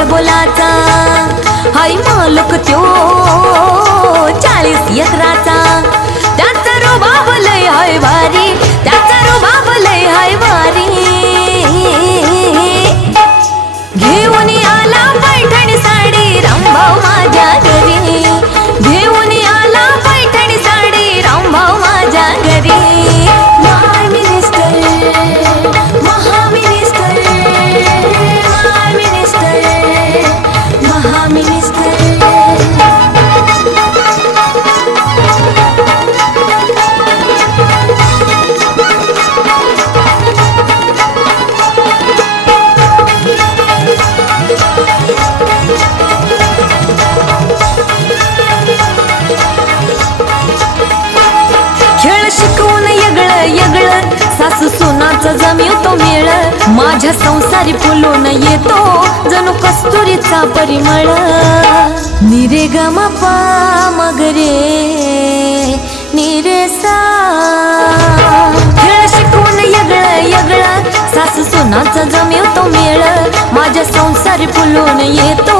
खळबोलाचा हाय मालक त्यो 40 एकराचा त्याचा रुबाब लय हाय भारी त्याचा रुबाब लय हाय भारी घेऊन आला पैठणी साडी रामभाऊ माझ्या घरी घेऊन आला पैठणी साडी रामभाऊ माझ्या घरी माय मिनिस्टर महामिनिस्टर माय मिनिस्टर महामिनिस्टर खेळ शिकवून येगळं सासू सोनाचा जमीव तो मेळ माझ्या संसारी फुलून येतो जणू कस्तुरीचा परिमळ निरे गमा पा मगरे निरे सा खेळ शिकवून येगळं सासू सोनाचा जमीव तो मेळ माझ्या संसारी फुलून येतो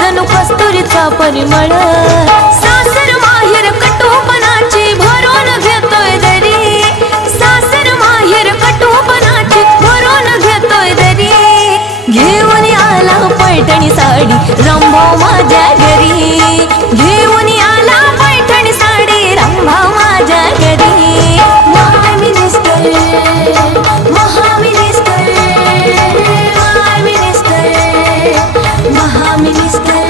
जणू कस्तुरीचा परिमळ सासर माहेर कटुपणाची भरून घेतोय दरी सासर माहेर कटुपणाची भरून घेतोय दरी घेऊन आला पैठणी साडी रामभाऊ माझ्या घरी घेऊन आला पैठणी साडी रामभाऊ माझ्या घरी माय मिनिस्टर महामिनिस्टर माय मिनिस्टर महामिनिस्टर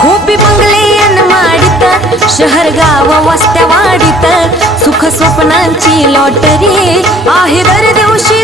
खूपी बंगले माडित शहर गाव वस्त्या वाढीत सुख स्वप्नांची लॉटरी आहे दर दिवशी